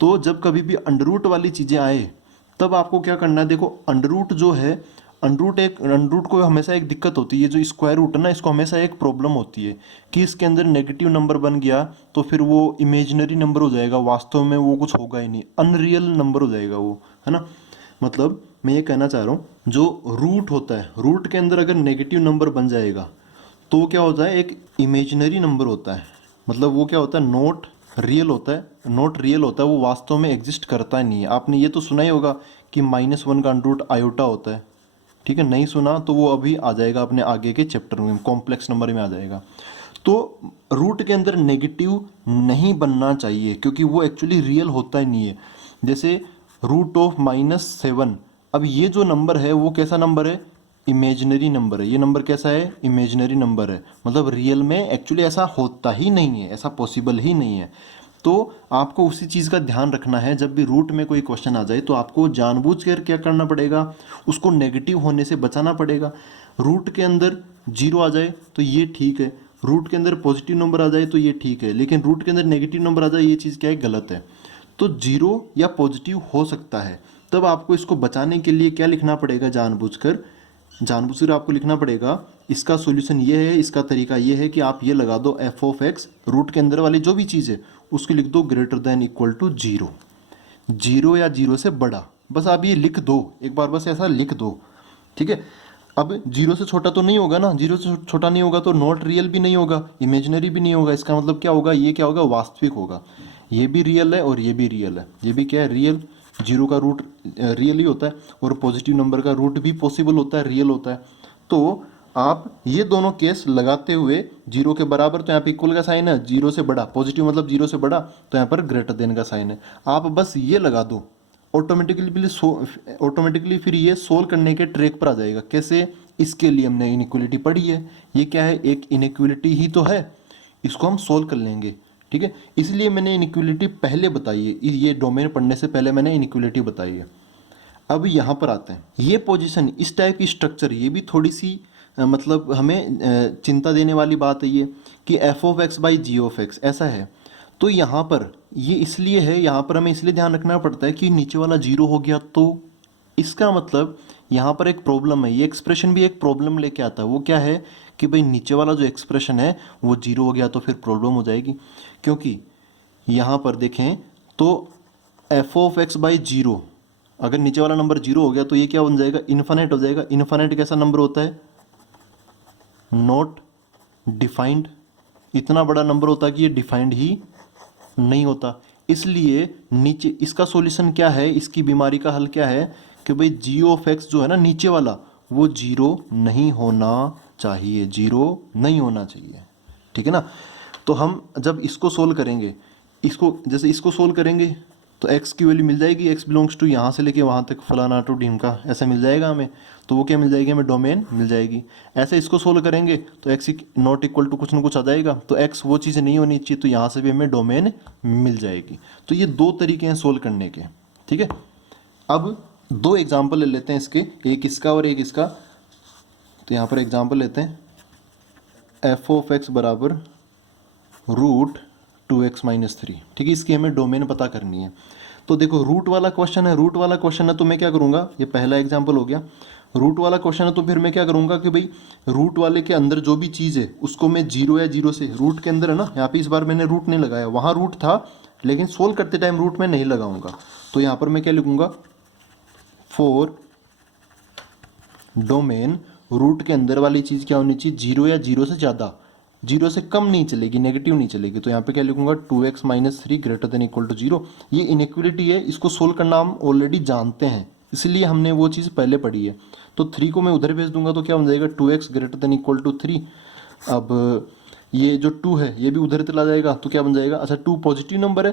तो जब कभी भी अंडर रूट वाली चीज़ें आए तब आपको क्या करना है, देखो अंडर रूट जो है, अंडर रूट को हमेशा एक दिक्कत होती है, ये जो स्क्वायर रूट है ना, इसको हमेशा एक प्रॉब्लम होती है कि इसके अंदर नेगेटिव नंबर बन गया तो फिर वो इमेजिनरी नंबर हो जाएगा, वास्तव में वो कुछ होगा ही नहीं, अनरियल नंबर हो जाएगा वो, है ना। मतलब मैं ये कहना चाह रहा हूँ, जो रूट होता है, रूट के अंदर अगर नेगेटिव नंबर बन जाएगा तो क्या होता है, एक इमेजिनरी नंबर होता है, मतलब वो क्या होता है, नॉट रियल होता है, नॉट रियल होता है, वो वास्तव में एग्जिस्ट करता ही नहीं है। आपने ये तो सुना ही होगा कि -1 का अंडर रूट आयोटा होता है। ठीक है, नहीं सुना तो वो अभी आ जाएगा अपने आगे के चैप्टर में, कॉम्प्लेक्स नंबर में आ जाएगा। तो रूट के अंदर नेगेटिव नहीं बनना चाहिए क्योंकि वो एक्चुअली रियल होता ही नहीं है। जैसे √7, अब ये जो नंबर है वो कैसा नंबर है, इमेजिनरी नंबर है। ये नंबर कैसा है, इमेजिनरी नंबर है, मतलब रियल में एक्चुअली ऐसा होता ही नहीं है, ऐसा पॉसिबल ही नहीं है। तो आपको उसी चीज़ का ध्यान रखना है, जब भी रूट में कोई क्वेश्चन आ जाए तो आपको जानबूझकर क्या करना पड़ेगा, उसको नेगेटिव होने से बचाना पड़ेगा। रूट के अंदर जीरो आ जाए तो ये ठीक है, रूट के अंदर पॉजिटिव नंबर आ जाए तो ये ठीक है, लेकिन रूट के अंदर नेगेटिव नंबर आ जाए ये चीज़ क्या है, गलत है। तो जीरो या पॉजिटिव हो सकता है, तब आपको इसको बचाने के लिए क्या लिखना पड़ेगा, जानबूझकर आपको लिखना पड़ेगा, इसका सॉल्यूशन ये है, इसका तरीका ये है कि आप ये लगा दो f(x), रूट के अंदर वाली जो भी चीज़ है उसको लिख दो >= 0, जीरो या जीरो से बड़ा, बस आप ये लिख दो एक बार, बस ऐसा लिख दो। ठीक है, अब जीरो से छोटा तो नहीं होगा ना, जीरो से छोटा नहीं होगा तो नॉट रियल भी नहीं होगा, इमेजिनरी भी नहीं होगा, इसका मतलब क्या होगा, ये क्या होगा, वास्तविक होगा। ये भी रियल है और ये भी रियल है, ये भी क्या है, रियल। जीरो का रूट रियल ही होता है और पॉजिटिव नंबर का रूट भी पॉसिबल होता है, रियल होता है। तो आप ये दोनों केस लगाते हुए, जीरो के बराबर तो यहाँ पे इक्वल का साइन है, जीरो से बड़ा, पॉजिटिव मतलब जीरो से बड़ा, तो यहाँ पर ग्रेटर देन का साइन है, आप बस ये लगा दो, ऑटोमेटिकली फिर ये सोल्व करने के ट्रैक पर आ जाएगा। कैसे, इसके लिए हमने इनइक्वलिटी पढ़ी है, ये क्या है, एक इनइक्वलिटी ही तो है, इसको हम सोल्व कर लेंगे। ठीक है, इसलिए मैंने इनइक्वलिटी पहले बताई है, ये डोमेन पढ़ने से पहले मैंने इनइक्वलिटी बताई है। अब यहाँ पर आते हैं, ये पोजीशन, इस टाइप की स्ट्रक्चर, ये भी थोड़ी सी मतलब हमें चिंता देने वाली बात है ये कि f(x/g)(x) ऐसा है। तो यहाँ पर ये इसलिए है, यहाँ पर हमें इसलिए ध्यान रखना पड़ता है कि नीचे वाला जीरो हो गया तो इसका मतलब यहाँ पर एक प्रॉब्लम है, ये एक्सप्रेशन भी एक प्रॉब्लम लेके आता है। वो क्या है कि भाई नीचे वाला जो एक्सप्रेशन है वो जीरो हो गया तो फिर प्रॉब्लम हो जाएगी, क्योंकि यहाँ पर देखें तो f(x/0), अगर नीचे वाला नंबर जीरो हो गया तो ये क्या बन जाएगा, इन्फानेट हो जाएगा। इन्फानेट कैसा नंबर होता है, नॉट डिफाइंड, इतना बड़ा नंबर होता है कि ये डिफाइंड ही नहीं होता। इसलिए नीचे इसका सॉल्यूशन क्या है, इसकी बीमारी का हल क्या है कि भाई g(x) जो है ना नीचे वाला, वो जीरो नहीं होना चाहिए, जीरो नहीं होना चाहिए। ठीक है ना, तो हम जब इसको सोल्व करेंगे, इसको जैसे इसको सोल्व करेंगे तो x की वैल्यू मिल जाएगी, x बिलोंग्स टू यहाँ से लेके वहाँ तक फलाना टू ढीमका, ऐसा मिल जाएगा हमें। तो वो क्या मिल जाएगी हमें, डोमेन मिल जाएगी। ऐसे इसको सोल्व करेंगे तो x नॉट इक्वल टू कुछ ना कुछ आ जाएगा, तो x वो चीज़ नहीं होनी चाहिए, तो यहाँ से भी हमें डोमेन मिल जाएगी। तो ये दो तरीके हैं सोल्व करने के। ठीक है, अब दो एग्जाम्पल ले लेते हैं इसके, एक इसका और एक इसका। तो यहाँ पर एग्जाम्पल लेते हैं, f(x) बराबर √2x-3। ठीक है, इसकी हमें डोमेन पता करनी है। तो देखो रूट वाला क्वेश्चन है, तो मैं क्या करूँगा, ये पहला एग्जाम्पल हो गया। रूट वाला क्वेश्चन है तो फिर मैं क्या करूँगा कि भाई रूट वाले के अंदर जो भी चीज़ है उसको मैं जीरो या जीरो से, रूट के अंदर है ना, यहाँ पे इस बार मैंने रूट नहीं लगाया, वहाँ रूट था लेकिन सोल्व करते टाइम रूट में नहीं लगाऊंगा। तो यहाँ पर मैं क्या लिखूँगा, फॉर डोमेन, रूट के अंदर वाली चीज़ क्या होनी चाहिए, जीरो या जीरो से ज़्यादा, जीरो से कम नहीं चलेगी, नेगेटिव नहीं चलेगी। तो यहाँ पे क्या लिखूंगा, 2x-3 > 0। ये इनइक्वलिटी है, इसको सोल्व करना हम ऑलरेडी जानते हैं, इसलिए हमने वो चीज़ पहले पढ़ी है। तो 3 को मैं उधर भेज दूंगा तो क्या बन जाएगा, 2x > 3। अब ये जो 2 है ये भी उधर चला जाएगा तो क्या बन जाएगा, अच्छा 2 पॉजिटिव नंबर है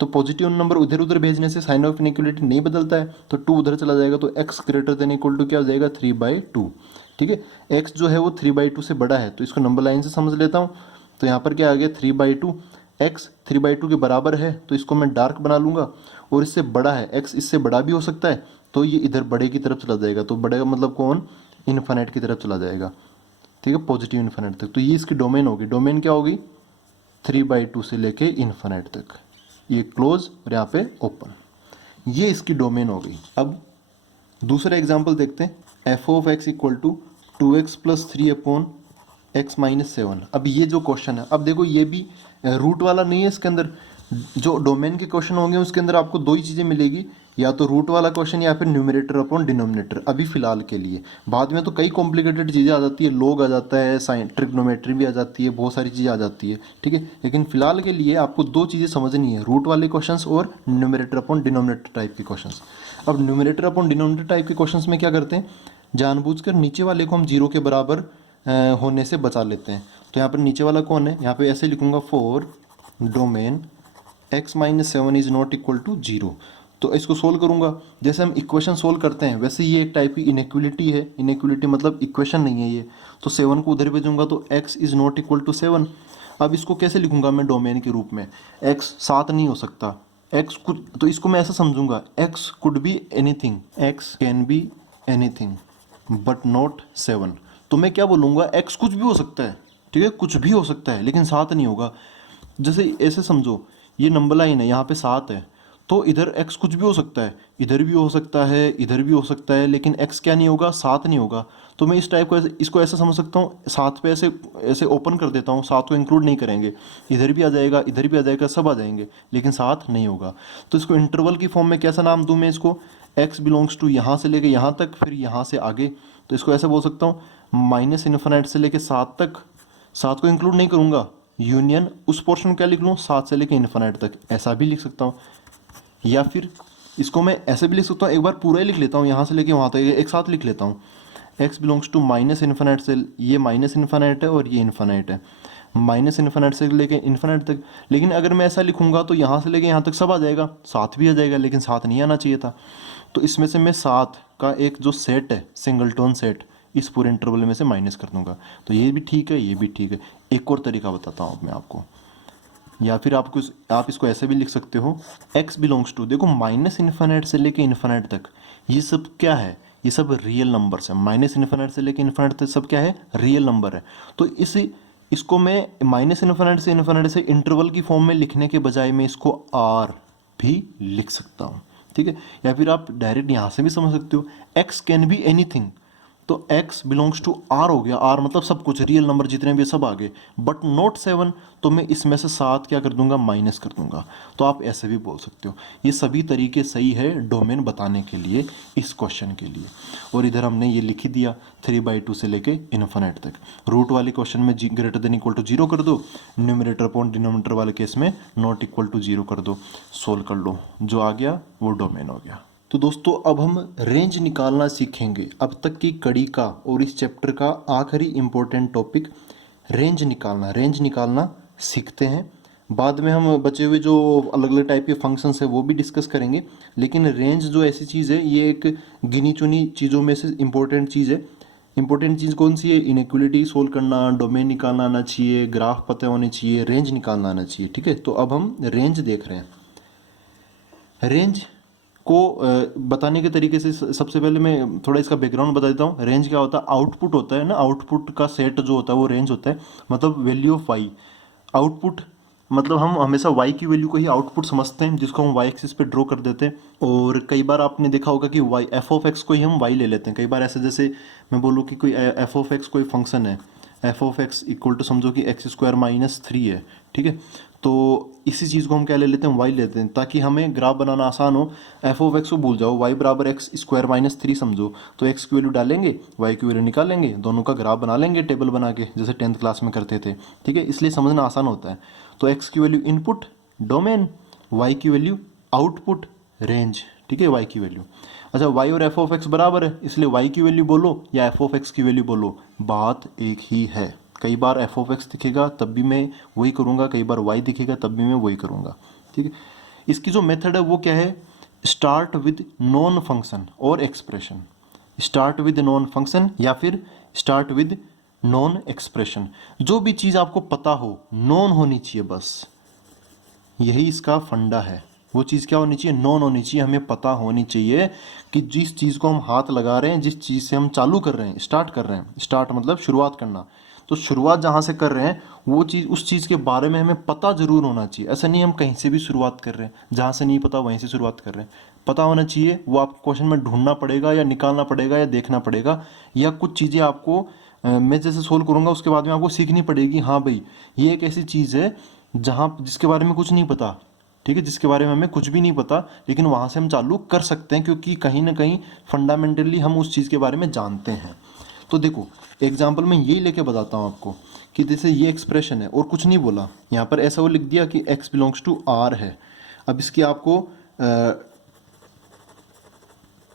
तो पॉजिटिव नंबर उधर उधर भेजने से साइन ऑफ इनइक्वलिटी नहीं बदलता है, तो 2 उधर चला जाएगा तो x > क्या हो जाएगा, 3/2। ठीक है, x जो है वो 3/2 से बड़ा है, तो इसको नंबर लाइन से समझ लेता हूँ। तो यहाँ पर क्या आ गया, 3/2, x 3/2 के बराबर है तो इसको मैं डार्क बना लूँगा, और इससे बड़ा है, x इससे बड़ा भी हो सकता है तो ये इधर बड़े की तरफ चला जाएगा, तो बड़े का मतलब कौन, इन्फिनिट की तरफ चला जाएगा, ठीक है, पॉजिटिव इन्फिनिट तक। तो ये इसकी डोमेन होगी, डोमेन क्या होगी 3/2 से लेके इन्फिनिट तक, ये क्लोज और यहाँ पे ओपन, ये इसकी डोमेन हो गई। अब दूसरा एग्जांपल देखते हैं, f of x equal to 2x plus 3/x-7। अब ये जो क्वेश्चन है, अब देखो ये भी रूट वाला नहीं है, इसके अंदर जो डोमेन के क्वेश्चन होंगे उसके अंदर आपको दो ही चीज़ें मिलेगी, या तो रूट वाला क्वेश्चन या फिर न्यूमरेटर अपॉन डिनोमिनेटर, अभी फिलहाल के लिए। बाद में तो कई कॉम्प्लिकेटेड चीज़ें आ जाती है, लॉग आ जाता है, साइन ट्रिग्नोमेट्री भी आ जाती है, बहुत सारी चीज़ें आ जाती है, ठीक है। लेकिन फिलहाल के लिए आपको दो चीज़ें समझनी है, रूट वाले क्वेश्चंस और न्यूमरेटर अपॉन डिनोमिनेटर टाइप के क्वेश्चंस। अब न्यूमरेटर अपॉन डिनोमिनेटर टाइप के क्वेश्चंस में क्या करते हैं, जानबूझकर नीचे वाले को हम 0 के बराबर होने से बचा लेते हैं। तो यहाँ पर नीचे वाला कौन है, यहाँ पे ऐसे लिखूंगा, for domain x-7 is not equal to 0। तो इसको सोल्व करूंगा, जैसे हम इक्वेशन सोल्व करते हैं वैसे ये एक टाइप की इनइक्वलिटी है, इनइक्वलिटी मतलब इक्वेशन नहीं है ये, तो 7 को उधर भेजूंगा तो x is not equal to 7। अब इसको कैसे लिखूंगा मैं डोमेन के रूप में, x 7 नहीं हो सकता, x कुछ, तो इसको मैं ऐसा समझूंगा, x could be anything, x can be anything but not 7। तो मैं क्या बोलूँगा, x कुछ भी हो सकता है, ठीक है, कुछ भी हो सकता है लेकिन 7 नहीं होगा। जैसे ऐसे समझो, ये नंबर लाइन है, यहाँ पे 7 है, तो इधर x कुछ भी हो सकता है, इधर भी हो सकता है, इधर भी हो सकता है, लेकिन x क्या नहीं होगा, 7 नहीं होगा। तो मैं इस टाइप को इसको ऐसे समझ सकता हूँ, 7 पे ऐसे ऐसे ओपन कर देता हूँ, 7 को इंक्लूड नहीं करेंगे, इधर भी आ जाएगा, इधर भी आ जाएगा, सब आ जाएंगे, लेकिन 7 नहीं होगा। तो इसको इंटरवल की फॉर्म में कैसा नाम दूँ मैं इसको, x बिलोंग्स टू यहाँ से लेके यहाँ तक, फिर यहाँ से आगे, तो इसको ऐसे बोल सकता हूँ, -∞ से लेके 7 तक, 7 को इंक्लूड नहीं करूँगा, यूनियन उस पोर्शन क्या लिख लूँ, 7 से लेके इन्फिनिट तक, ऐसा भी लिख सकता हूँ। या फिर इसको मैं ऐसे भी लिख सकता हूँ, एक बार पूरा ही लिख लेता हूँ, यहाँ से लेके वहाँ तक एक साथ लिख लेता हूँ, x बिलोंग्स टू -∞ से, ये -∞ है और ये इन्फिनिट है, -∞ से लेके इन्फिनिट तक। लेकिन अगर मैं ऐसा लिखूंगा तो यहाँ से लेके यहाँ तक सब आ जाएगा, 7 भी आ जाएगा, लेकिन 7 नहीं आना चाहिए था। तो इसमें से मैं 7 का एक जो सेट है, सिंगलटोन सेट, इस पूरे इंटरवल में से माइनस कर दूंगा। तो ये भी ठीक है, ये भी ठीक है। एक और तरीका बताता हूँ मैं आपको, या फिर आप इसको ऐसे भी लिख सकते हो, x बिलोंग्स टू, देखो -∞ से लेके इन्फिनिट तक ये सब क्या है, ये सब रियल नंबर्स है, -∞ से लेके इन्फिनिट तक सब क्या है, रियल नंबर है। तो इसको मैं -∞ से इंटरवल की फॉर्म में लिखने के बजाय मैं इसको r भी लिख सकता हूँ, ठीक है। या फिर आप डायरेक्ट यहाँ से भी समझ सकते हो, x कैन बी एनीथिंग, तो x बिलोंग्स टू r हो गया, r मतलब सब कुछ, रियल नंबर जितने भी सब आ गए, बट नॉट 7, तो मैं इसमें से 7 क्या कर दूंगा, माइनस कर दूंगा। तो आप ऐसे भी बोल सकते हो। ये सभी तरीके सही है डोमेन बताने के लिए इस क्वेश्चन के लिए। और इधर हमने ये लिख ही दिया 3/2 से लेके इन्फिनिट तक। रूट वाले क्वेश्चन में ग्रेटर देन इक्वल टू 0 कर दो, न्यूमरेटर अपॉन डिनोमिनेटर वाले केस में नॉट इक्वल टू 0 कर दो, सोल्व कर लो, जो आ गया वो डोमेन हो गया। तो दोस्तों अब हम रेंज निकालना सीखेंगे, अब तक की कड़ी का और इस चैप्टर का आखिरी इम्पोर्टेंट टॉपिक रेंज निकालना सीखते हैं। बाद में हम बचे हुए जो अलग अलग टाइप के फंक्शंस है वो भी डिस्कस करेंगे, लेकिन रेंज जो ऐसी चीज़ है, ये एक गिनी चुनी चीज़ों में से इम्पोर्टेंट चीज़ है। इंपॉर्टेंट चीज़ कौन सी है, इनइक्वलिटी सोल्व करना, डोमेन निकालना आना चाहिए, ग्राफ पता होने चाहिए, रेंज निकालना आना चाहिए, ठीक है। तो अब हम रेंज देख रहे हैं। रेंज को बताने के तरीके से सबसे पहले मैं थोड़ा इसका बैकग्राउंड बता देता हूँ। रेंज क्या होता है, आउटपुट होता है ना, आउटपुट का सेट जो होता है वो रेंज होता है, मतलब वैल्यू ऑफ वाई। आउटपुट मतलब हम हमेशा y की वैल्यू को ही आउटपुट समझते हैं, जिसको हम y एक्सिस पे ड्रॉ कर देते हैं। और कई बार आपने देखा होगा कि y f ऑफ x को ही हम y ले लेते हैं। कई बार ऐसे, जैसे मैं बोलूँ कि कोई f ऑफ x कोई फंक्शन है, f of x equal to समझो कि x² - 3 है, ठीक है। तो इसी चीज़ को हम क्या ले लेते हैं, y लेते हैं, ताकि हमें ग्राफ बनाना आसान हो। f ऑफ x को भूल जाओ, y बराबर x² - 3 समझो, तो x की वैल्यू डालेंगे, y की वैल्यू निकालेंगे, दोनों का ग्राफ बना लेंगे टेबल बना के, जैसे 10th क्लास में करते थे, ठीक है। इसलिए समझना आसान होता है। तो x की वैल्यू इनपुट डोमेन, y की वैल्यू आउटपुट रेंज, ठीक है, y की वैल्यू। अच्छा, y और f ऑफ x बराबर है, इसलिए y की वैल्यू बोलो या f ऑफ x की वैल्यू बोलो, बात एक ही है। कई बार f ऑफ x दिखेगा तब भी मैं वही करूँगा, कई बार y दिखेगा तब भी मैं वही करूँगा, ठीक है। इसकी जो मेथड है वो क्या है, स्टार्ट विद नॉन फंक्शन और expression, start with non function या फिर स्टार्ट विद नॉन एक्सप्रेशन। जो भी चीज़ आपको पता हो, नॉन होनी चाहिए बस, यही इसका फंडा है। वो चीज़ क्या होनी चाहिए, नॉन होनी चाहिए। हमें पता होनी चाहिए कि जिस चीज़ को हम हाथ लगा रहे हैं, जिस चीज़ से हम चालू कर रहे हैं, स्टार्ट कर रहे हैं, स्टार्ट मतलब शुरुआत करना, तो शुरुआत जहाँ से कर रहे हैं वो चीज़, उस चीज़ के बारे में हमें पता ज़रूर होना चाहिए। ऐसा नहीं हम कहीं से भी शुरुआत कर रहे हैं, जहाँ से नहीं पता वहीं से शुरुआत कर रहे हैं। पता होना चाहिए, वो आपको क्वेश्चन में ढूंढना पड़ेगा या निकालना पड़ेगा या देखना पड़ेगा, या कुछ चीज़ें आपको मैं जैसे सोल्व करूँगा उसके बाद में आपको सीखनी पड़ेगी। हाँ भाई, ये एक ऐसी चीज़ है जहाँ जिसके बारे में कुछ नहीं पता, ठीक है, जिसके बारे में हमें कुछ भी नहीं पता, लेकिन वहाँ से हम चालू कर सकते हैं क्योंकि कहीं ना कहीं फंडामेंटली हम उस चीज़ के बारे में जानते हैं। तो देखो एग्जाम्पल में यही लेके बताता हूँ आपको कि जैसे ये एक्सप्रेशन है और कुछ नहीं बोला, यहाँ पर ऐसा वो लिख दिया कि x बिलोंग्स टू r है। अब इसकी आपको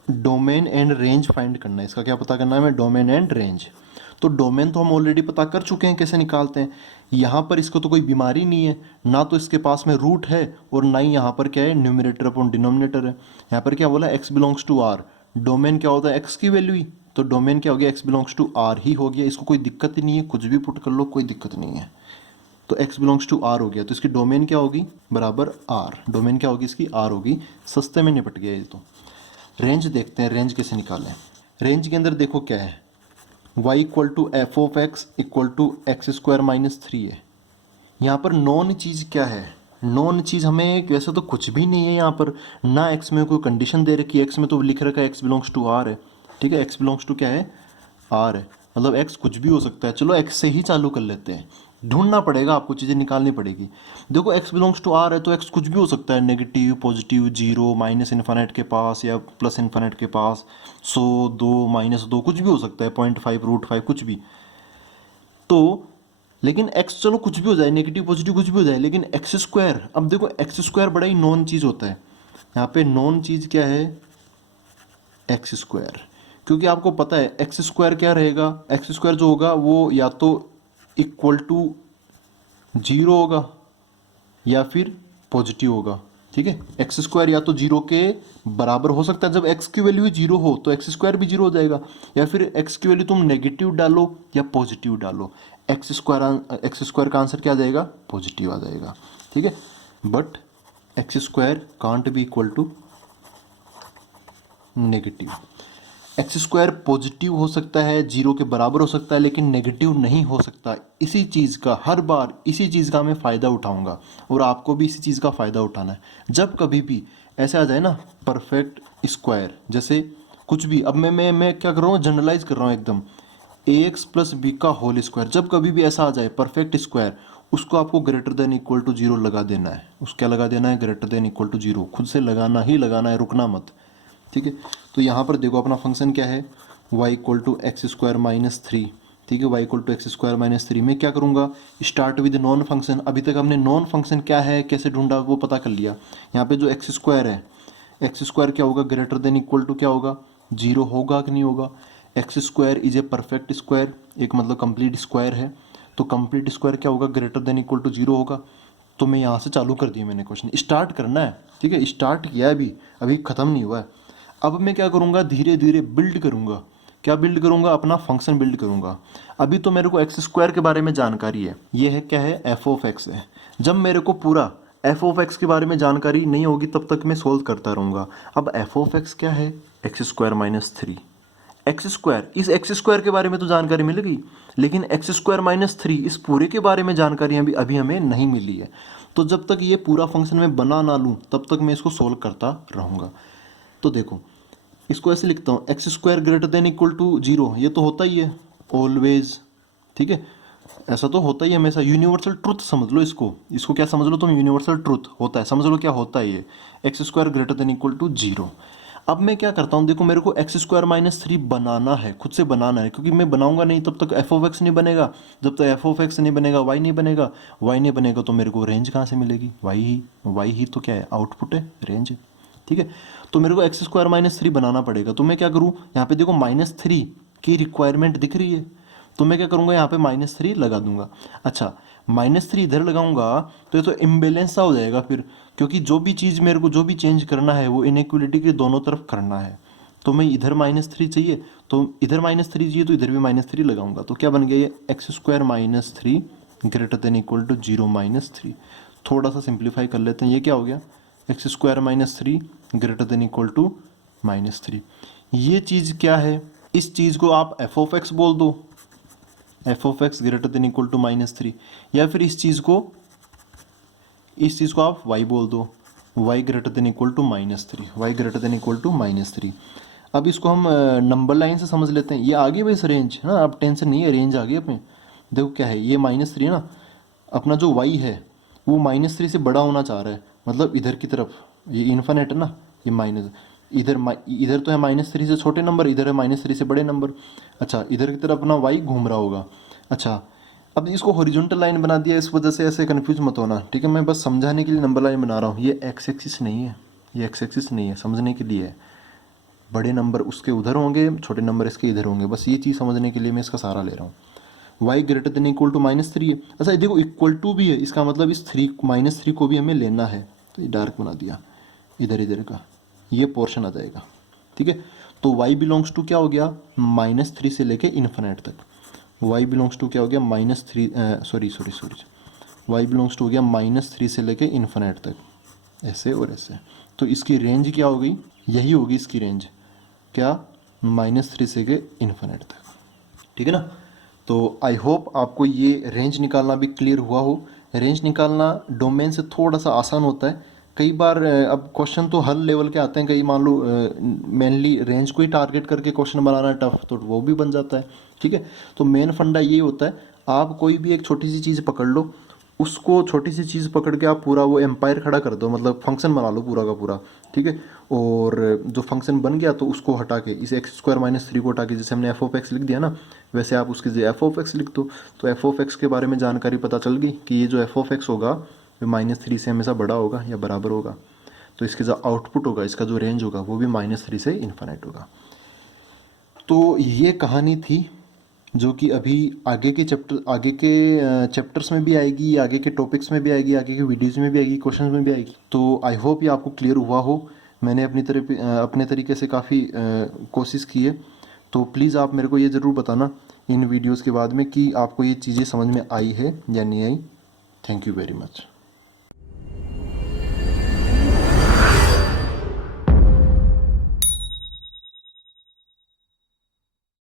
डोमेन एंड रेंज फाइंड करना है। इसका क्या पता करना है हमें, डोमेन एंड रेंज। तो डोमेन तो हम ऑलरेडी पता कर चुके हैं कैसे निकालते हैं। यहाँ पर इसको तो कोई बीमारी नहीं है, ना तो इसके पास में रूट है और ना ही यहाँ पर क्या है न्यूमरेटर अपॉन डिनोमिनेटर है। यहाँ पर क्या बोला, x belongs to r, domain क्या होता है x की वैल्यू ही, तो डोमेन क्या हो गया, x बिलोंग्स टू r ही हो गया। इसको कोई दिक्कत ही नहीं है, कुछ भी पुट कर लो कोई दिक्कत नहीं है। तो x बिलोंग्स टू r हो गया, तो इसकी डोमेन क्या होगी, बराबर r, डोमेन क्या होगी इसकी, r होगी। सस्ते में निपट गया ये तो। रेंज देखते हैं, रेंज कैसे निकालें। रेंज के अंदर देखो क्या है, y equal to f of x equal to x square minus 3 है। यहाँ पर नॉन चीज़ क्या है, नॉन चीज़ हमें वैसे तो कुछ भी नहीं है यहाँ पर, ना x में कोई कंडीशन दे रखी है, x में तो लिख रखा है x बिलोंग्स टू r है, ठीक है, x बिलोंग्स टू क्या है, r है, मतलब x कुछ भी हो सकता है। चलो x से ही चालू कर लेते हैं, ढूंढना पड़ेगा आपको, चीज़ें निकालनी पड़ेगी। देखो x बिलोंग्स टू r है तो x कुछ भी हो सकता है, negative, positive, zero, minus infinite के पास या प्लस इन्फिनिट के पास, 100, 2, -2, कुछ भी हो सकता है, 0.5, √5, कुछ भी। तो लेकिन x चलो कुछ भी हो जाए, नेगेटिव पॉजिटिव कुछ भी हो जाए, लेकिन एक्स स्क्वायर, अब देखो एक्स स्क्वायर बड़ा ही नॉन चीज़ होता है। यहाँ पे नॉन चीज़ क्या है, एक्स स्क्वायर, क्योंकि आपको पता है एक्स स्क्वायर क्या रहेगा, एक्स स्क्वायर जो होगा वो या तो इक्वल टू 0 होगा या फिर पॉजिटिव होगा, ठीक है। एक्स स्क्वायर या तो 0 के बराबर हो सकता है, जब एक्स की वैल्यू 0 हो तो एक्स स्क्वायर भी 0 हो जाएगा, या फिर एक्स की वैल्यू तुम नेगेटिव डालो या पॉजिटिव डालो, एक्स स्क्वायर का आंसर क्या आ जाएगा, पॉजिटिव आ जाएगा, ठीक है। But x square can't be equal to negative. X square positive हो सकता है, 0 के बराबर हो सकता है, लेकिन नेगेटिव नहीं हो सकता। इसी चीज़ का हर बार इसी चीज़ का मैं फ़ायदा उठाऊंगा और आपको भी इसी चीज़ का फ़ायदा उठाना है। जब कभी भी ऐसे आ जाए ना परफेक्ट स्क्वायर, जैसे कुछ भी, अब मैं क्या कर रहा हूँ, जनरलाइज कर रहा हूँ एकदम, ax प्लस बी का होल स्क्वायर, जब कभी भी ऐसा आ जाए परफेक्ट स्क्वायर, उसको आपको ग्रेटर देन इक्वल टू 0 लगा देना है। उसको क्या लगा देना है, ग्रेटर देन इक्वल टू 0, खुद से लगाना ही लगाना है, रुकना मत, ठीक है। तो यहाँ पर देखो अपना फंक्शन क्या है, y equal to x square minus 3, ठीक है, y equal to x square minus 3। मैं क्या करूँगा, स्टार्ट विद नॉन फंक्शन। अभी तक हमने नॉन फंक्शन क्या है कैसे ढूंढा वो पता कर लिया। यहाँ पे जो एक्स स्क्वायर है, एक्स स्क्वायर क्या होगा, ग्रेटर देन इक्वल टू क्या होगा, 0 होगा कि नहीं होगा। X square is a perfect square, एक मतलब कंप्लीट स्क्वायर है, तो कंप्लीट स्क्वायर क्या होगा, ग्रेटर देन इक्वल टू 0 होगा। तो मैं यहाँ से चालू कर दिया मैंने, क्वेश्चन स्टार्ट करना है, ठीक है, स्टार्ट किया है, अभी अभी ख़त्म नहीं हुआ है। अब मैं क्या करूँगा, धीरे धीरे बिल्ड करूँगा, क्या बिल्ड करूँगा, अपना फंक्शन बिल्ड करूँगा। अभी तो मेरे को एक्स स्क्वायर के बारे में जानकारी है, ये है क्या है, एफ ऑफ एक्स है। जब मेरे को पूरा एफ ऑफ एक्स के बारे में जानकारी नहीं होगी तब तक मैं सोल्व करता रहूँगा। अब एफ ऑफ एक्स क्या है, x square minus 3, x square, इस एक्स स्क्वायर के बारे में तो जानकारी मिल गई, लेकिन एक्स स्क्वायर माइनस 3 इस पूरे के बारे में जानकारी अभी हमें नहीं मिली है। तो जब तक ये पूरा फंक्शन मैं बना ना लूँ तब तक मैं इसको सोल्व करता रहूँगा। तो देखो इसको ऐसे लिखता हूँ, x square greater than equal to 0, ये तो होता ही है ऑलवेज, ठीक है, ऐसा तो होता ही है हमेशा, यूनिवर्सल ट्रुथ समझ लो इसको, इसको क्या समझ लो तुम, यूनिवर्सल ट्रुथ होता है, समझ लो क्या होता है ये, x square greater than equal to 0। अब मैं क्या करता हूँ, देखो मेरे को एक्स स्क्वायर माइनस 3 बनाना है, खुद से बनाना है, क्योंकि मैं बनाऊंगा नहीं तब तक एफ ऑफ एक्स नहीं बनेगा, जब तक एफ ऑफ एक्स नहीं बनेगा वाई नहीं बनेगा, वाई नहीं बनेगा तो मेरे को रेंज कहाँ से मिलेगी, वाई ही तो क्या है, आउटपुट है, रेंज है, ठीक है। तो मेरे को एक्स स्क्वायर माइनस 3 बनाना पड़ेगा, तो मैं क्या करूँ, यहाँ पे देखो -3 की रिक्वायरमेंट दिख रही है, तो मैं क्या करूँगा, यहाँ पे -3 लगा दूंगा। अच्छा -3 इधर लगाऊंगा तो ये तो इम्बेलेंस सा हो जाएगा फिर, क्योंकि जो भी चीज़ मेरे को जो भी चेंज करना है वो इनइक्वलिटी के दोनों तरफ करना है। तो मैं इधर -3 चाहिए तो इधर -3 चाहिए, तो इधर भी -3 लगाऊंगा, तो क्या बन गया ये, x square minus 3 greater than equal to 0 -3। थोड़ा सा सिंप्लीफाई कर लेते हैं, ये क्या हो गया, x square minus three greater than equal to -3। ये चीज़ क्या है, इस चीज़ को आप एफ ऑफ एक्स बोल दो, f of x greater than equal to -3, या फिर इस चीज़ को आप y बोल दो, y greater than equal to -3, y greater than equal to -3। अब इसको हम नंबर लाइन से समझ लेते हैं। ये आ गई बस रेंज है ना, अब टेंशन नहीं है, रेंज आ गई अपने। देखो क्या है, ये -3 है ना, अपना जो y है वो -3 से बड़ा होना चाह रहा है, मतलब इधर की तरफ, ये इन्फिनिट है ना, ये माइनस, इधर तो है -3 से छोटे नंबर, इधर है -3 से बड़े नंबर। अच्छा, इधर की तरफ अपना y घूम रहा होगा। अच्छा, अब इसको हॉरिजॉन्टल लाइन बना दिया, इस वजह से ऐसे कंफ्यूज मत होना, ठीक है। मैं बस समझाने के लिए नंबर लाइन बना रहा हूँ। ये एक्स एक्सिस नहीं है, ये एक्स एक्सिस नहीं है, समझने के लिए है। बड़े नंबर उसके उधर होंगे, छोटे नंबर इसके इधर होंगे, बस ये चीज़ समझने के लिए मैं इसका सहारा ले रहा हूँ। y greater than equal to -3 है। अच्छा, ये देखो इक्वल टू भी है, इसका मतलब इस -3 को भी हमें लेना है, तो ये डार्क बना दिया, इधर इधर का ये पोर्शन आ जाएगा, ठीक है। तो y बिलोंग्स टू क्या हो गया, -3 से लेके इन्फिनिट तक। y बिलोंग्स टू क्या हो गया, y बिलोंग्स टू हो गया -3 से लेके इन्फिनिट तक, ऐसे और ऐसे। तो इसकी रेंज क्या हो गई, यही होगी इसकी रेंज, क्या, -3 से के इन्फिनिट तक, ठीक है ना। तो आई होप आपको ये रेंज निकालना भी क्लियर हुआ हो। रेंज निकालना डोमेन से थोड़ा सा आसान होता है। कई बार अब क्वेश्चन तो हर लेवल के आते हैं, कई मान लो मेनली रेंज को ही टारगेट करके क्वेश्चन बनाना टफ, तो वो भी बन जाता है, ठीक है। तो मेन फंडा ये होता है, आप कोई भी एक छोटी सी चीज़ पकड़ लो, उसको छोटी सी चीज़ पकड़ के आप पूरा वो एम्पायर खड़ा कर दो, मतलब फंक्शन बना लो पूरा का पूरा, ठीक है। और जो फंक्शन बन गया तो उसको हटा के, इसे एक्स स्क्वायर -3 को हटा के, जैसे हमने एफ ऑफ एक्स लिख दिया ना, वैसे आप उसकी जगह एफ ऑफ एक्स लिख दो। तो एफ ऑफ एक्स के बारे में जानकारी पता चल गई कि ये जो एफ ऑफ एक्स होगा वो -3 से हमेशा बड़ा होगा या बराबर होगा। तो इसके जो आउटपुट होगा, इसका जो रेंज होगा वो भी -3 से इन्फिनिट होगा। तो ये कहानी थी, जो कि अभी आगे के चैप्टर्स में भी आएगी, आगे के टॉपिक्स में भी आएगी, आगे के वीडियोज़ में भी आएगी, क्वेश्चन में भी आएगी। तो आई होप ये आपको क्लियर हुआ हो। मैंने अपने तरीके से काफ़ी कोशिश की है। तो प्लीज़ आप मेरे को ये ज़रूर बताना इन वीडियोज़ के बाद में कि आपको ये चीज़ें समझ में आई है या नहीं आई। Thank you very much.